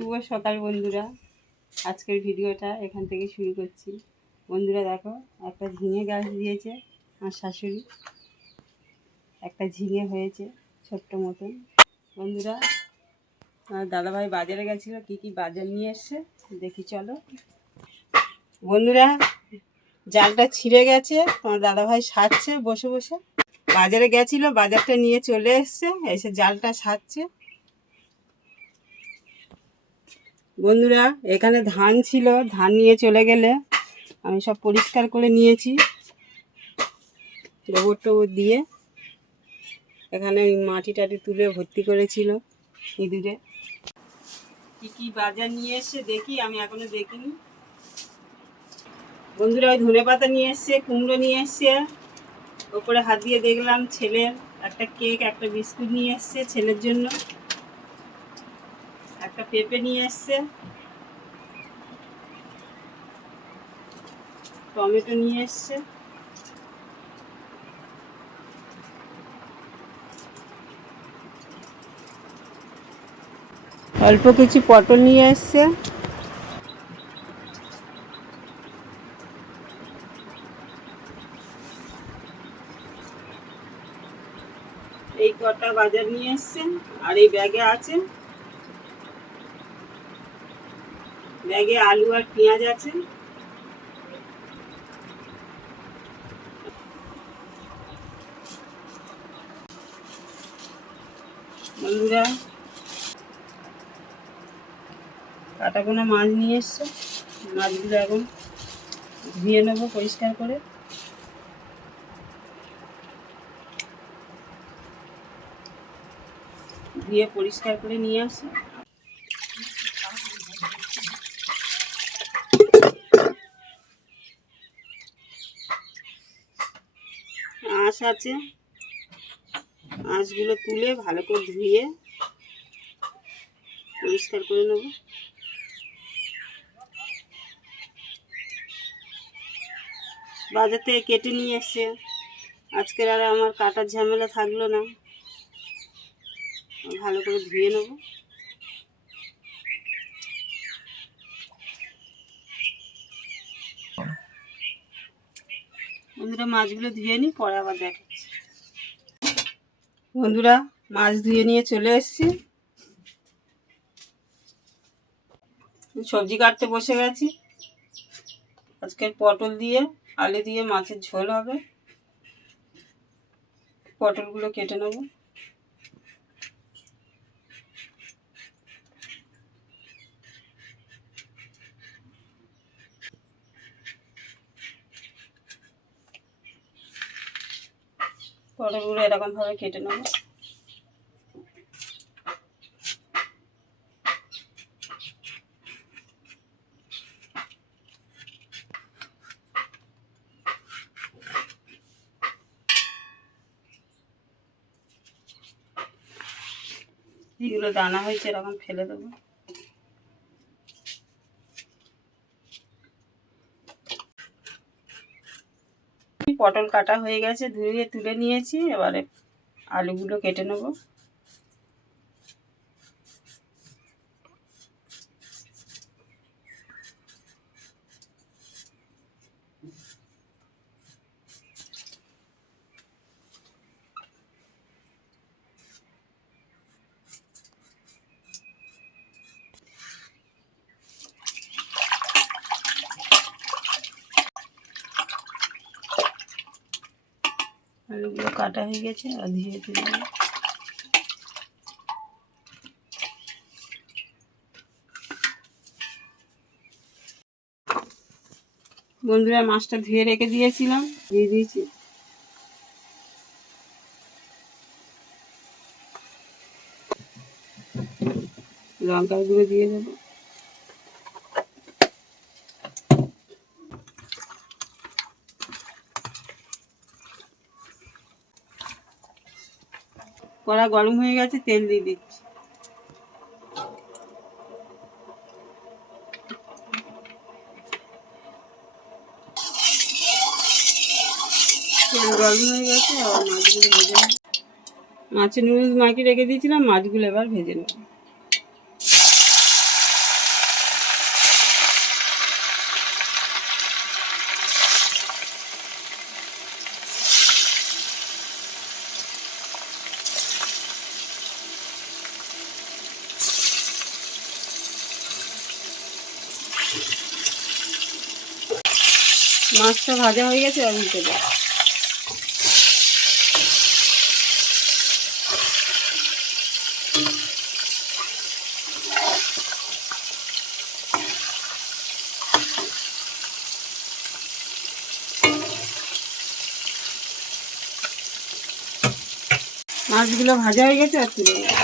শুভ সকাল বন্ধুরা। আজকের ভিডিওটা এখান থেকে শুরু করছি। বন্ধুরা দেখো, একটা ঝিঙে গাছ দিয়েছে আমার শাশুড়ি, একটা ঝিঙে হয়েছে ছোট্ট মতন। বন্ধুরা, আমার দাদাভাই বাজারে গেছিলো, কি কি বাজার নিয়ে এসছে দেখি চলো। বন্ধুরা, জালটা ছিঁড়ে গেছে, তোমার দাদাভাই সারছে বসে বসে। বাজারে গেছিলো, বাজারটা নিয়ে চলে এসছে, এসে জালটা সারছে। বন্ধুরা, এখানে ধান ছিল, ধান নিয়ে চলে গেলে আমি সব পরিষ্কার করে নিয়েছি গোবর টোবর দিয়ে। এখানে ওই মাটি টাটি তুলে ভর্তি করেছিল ইঁদুরে। কী কী বাজার নিয়ে এসছে দেখি, আমি এখনো দেখিনি। বন্ধুরা, ওই ধনে পাতা নিয়ে এসছে, কুমড়ো নিয়ে এসছে। ওপরে হাত দিয়ে দেখলাম ছেলের একটা কেক, একটা বিস্কুট নিয়ে এসছে ছেলের জন্য, একটা পেঁপে নিয়ে এসছে, টমেটো নিয়ে এসছে, অল্প কিছু পটল নিয়ে এসছে। এই কটা বাজার নিয়ে এসছে, আর এই ব্যাগে আছে, ব্যাগে আলু আর পেঁয়াজ আছে। বন্ধুরা, কাটা কোনো মাছ নিয়ে এসছে, মাছগুলো এখন ধুয়ে নেবো পরিষ্কার করে। ধুয়ে পরিষ্কার করে নিয়ে আসি। আঁশ আছে, আঁশগুলো তুলে ভালো করে ধুয়ে পরিষ্কার করে নেব। বাজার থেকে কেটে নিয়ে এসছে, আজকের আর আমার কাটার ঝামেলা থাকলো না, ভালো করে ধুয়ে নেব। বন্ধুরা, মাছগুলো ধুয়ে নিই, পরে আবার দেখাচ্ছি। বন্ধুরা, মাছ ধুয়ে নিয়ে চলে এসেছি, সবজি কাটতে বসে গেছি। আজকের পটল দিয়ে আলু দিয়ে মাছের ঝোল হবে। পটলগুলো কেটে নেব। পটলগুলো এরকমভাবে কেটে নেব। এগুলো দানা হয়েছে, এরকম ফেলে দেবো। পটল কাটা হয়ে গেছে, ধুয়ে তুলে নিয়েছি, এবারে আলুগুলো কেটে নেব। আলুগুলো কাটা হয়ে গেছে, আর ধুয়ে তুলে নেব। বন্ধুরা, মাছটা ধুয়ে রেখে দিয়েছিলাম, দিয়ে দিয়েছি। লঙ্কার গুঁড়ো দিয়ে দেবো। কড়া গরম হয়ে গেছে, তেল দিয়ে দিচ্ছি। তেল গরম হয়ে গেছে, আবার মাছগুলো ভেজে নেব। মাছের নুডলস মাখিয়ে রেখে দিয়েছিলাম, মাছগুলো এবার ভেজে নেব। মাছটা ভাজা হয়ে গেছে, আর উল্টে দেবো। মাছগুলো ভাজা হয়ে গেছে, আর তুলে নেব।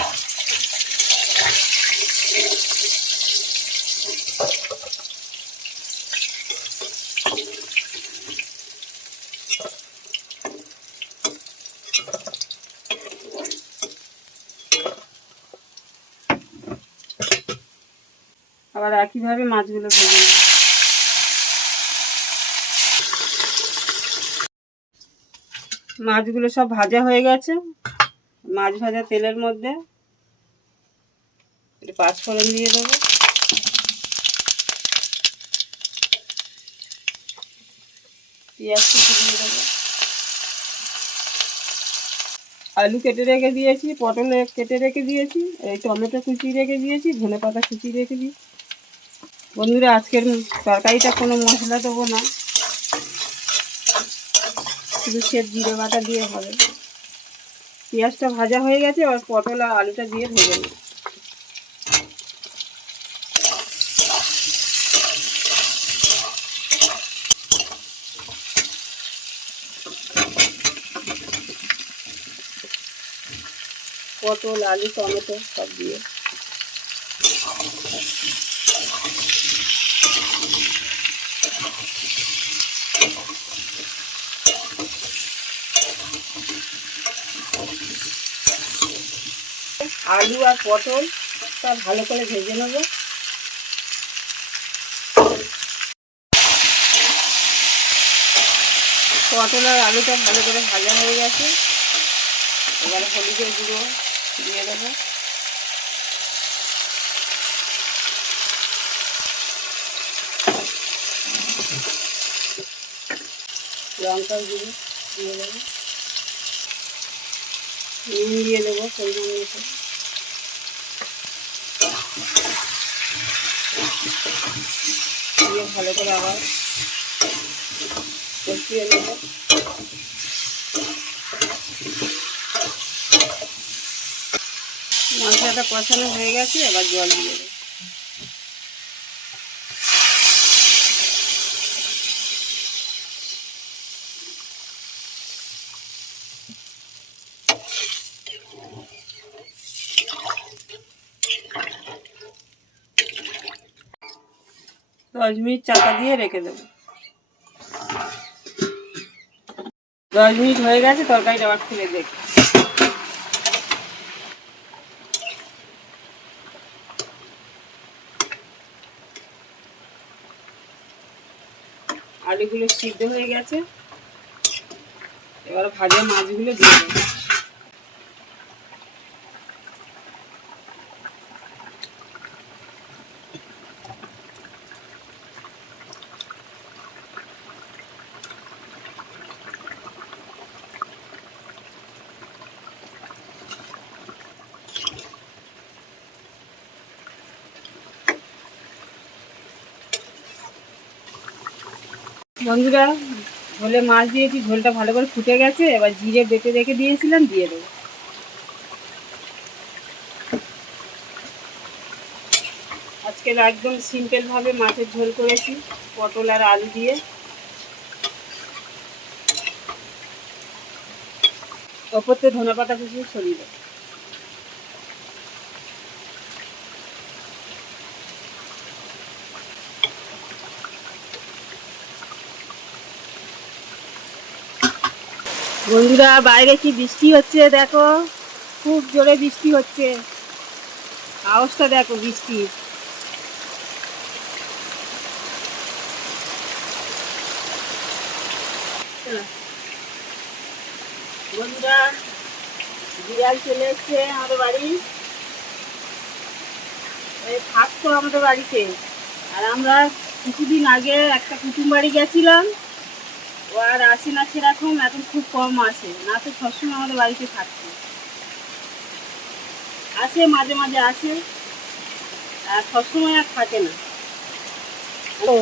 আবার একইভাবে মাছগুলো ভেজে নেব। মাছগুলো সব ভাজা হয়ে গেছে। মাছ ভাজা তেলের মধ্যে একটু পাঁচফোড়ন দিয়ে দেবো, পেঁয়াজ কুচি দিয়ে দেবো, আলু কেটে রেখে দিয়েছি, পটল কেটে রেখে দিয়েছি, এই টমেটো কুচি রেখে দিয়েছি, ধনেপাতা কুচি রেখে দিয়েছি। বন্ধুরা, আজকের তরকারিটা কোনো মশলা দেবো না, শুধু সে জিরে বাটা দিয়ে হবে। পেঁয়াজটা ভাজা হয়ে গেছে, এবার পটল আর আলুটা দিয়ে ভেজে নেব। পটল, আলু, টমেটো সব দিয়ে আলু আর পটলটা ভালো করে ভেজে নেব। পটল আর আলুটা ভালো করে ভাজা হয়ে গেছে, এবারে হলুদের গুঁড়ো দিয়ে দেবো, লঙ্কার গুঁড়ো দিয়ে দেবো, নুন দিয়ে দেবো পরিমাণ মতো, দিয়ে ভালো করে আবার কষিয়ে নেব। মশলাটা কষানো হয়ে গেছে, এবার জল দিয়ে দেবো। দশ মিনিট চাপা দিয়ে রেখে দেবো। 10 মিনিট হয়ে গেছে, তরকারিটা আবার খুলে দেখ। আলুগুলো সিদ্ধ হয়ে গেছে, এবার ভাজা মাছগুলো দিয়ে দেবো। বন্ধুরা, ঝোলে মাছ দিয়েছি, ঝোলটা ভালো করে ফুটে গেছে, এবার জিরে বেটে রেখে দিয়েছিলাম দিয়ে দেবো। আজকের একদম সিম্পলভাবে মাছের ঝোল করেছি, পটল আর আলু দিয়ে। ওপর থেকে ধনেপাতা কুচি ছড়িয়ে দেবো। বন্ধুরা, বাইরে কি বৃষ্টি হচ্ছে দেখো, খুব জোরে বৃষ্টি হচ্ছে, আওয়াজটা দেখো বৃষ্টির। বন্ধুরা, বিড়াল চলে এসছে আমাদের বাড়ি, থাকতো আমাদের বাড়িতে। আর আমরা কিছুদিন আগে একটা কুটুম বাড়ি গেছিলাম, ও আর আসে না সেরকম, এখন খুব কম আসে, না তো সবসময় আমাদের বাড়িতে থাকতো। আসে মাঝে মাঝে আসে, আর সবসময় আর থাকে না। ও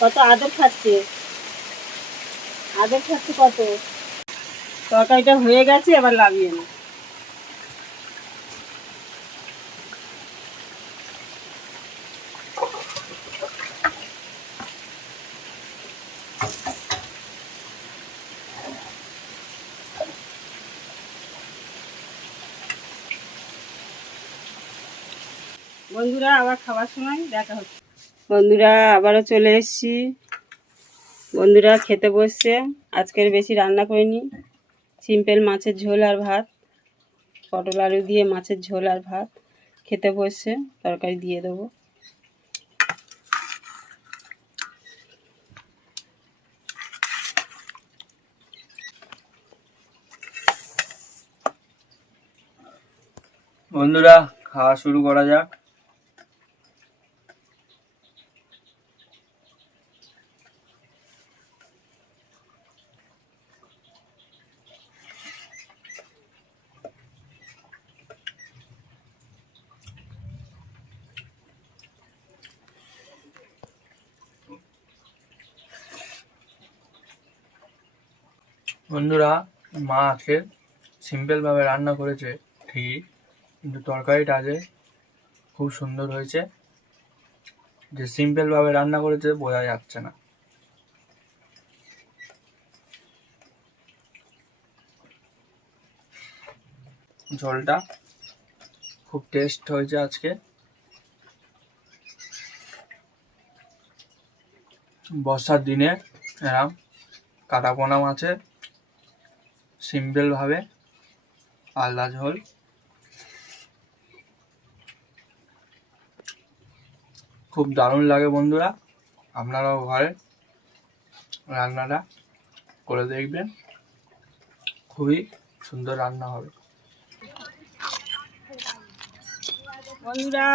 কত আদর খাচ্ছে, আদর খাচ্ছে কত। তরকারিটা হয়ে গেছে, এবার লাগিয়ে নি। বন্ধুরা আবার খাওয়ার সময় দেখা হচ্ছে। বন্ধুরা আবারও চলে এসেছি। বন্ধুরা খেতে বসছে। আজকের বেশি রান্না করিনি, সিম্পল মাছের ঝোল আর ভাত, পটল আলু দিয়ে মাছের ঝোল আর ভাত। খেতে বসছে, তরকারি দিয়ে দেবো। বন্ধুরা খাওয়া শুরু করা যাক। বন্ধুরা মা আজকে সিম্পলভাবে রান্না করেছে ঠিকই, কিন্তু তরকারিটা আজকে খুব সুন্দর হয়েছে। যে সিম্পলভাবে রান্না করেছে বোঝা যাচ্ছে না। ঝোলটা খুব টেস্ট হয়েছে আজকে। বর্ষার দিনে এরম কাটাপোনা মাছের সিম্পলভাবে আলদা ঝোল খুব দারুণ লাগে। বন্ধুরা আপনারাও ঘরে রান্নাটা করে দেখবেন, খুবই সুন্দর রান্না হবে। বন্ধুরা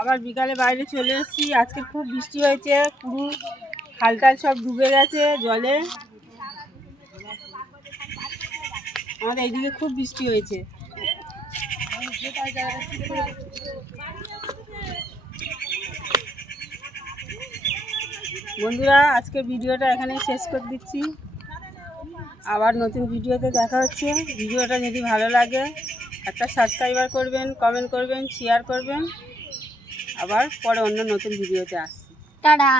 আবার বিকালে বাইরে চলে এসেছি। আজকে খুব বৃষ্টি হয়েছে, পুরো খালটাল সব ডুবে গেছে জলে। আমাদের এইদিকে খুব বৃষ্টি হয়েছে। বন্ধুরা আজকে ভিডিওটা এখানে শেষ করে দিচ্ছি। আবার নতুন ভিডিওতে দেখা হচ্ছে। ভিডিওটা যদি ভালো লাগে একটা সাবস্ক্রাইবার করবেন, কমেন্ট করবেন, শেয়ার করবেন। আবার পরে অন্য নতুন ভিডিওতে আসছি। টাটা।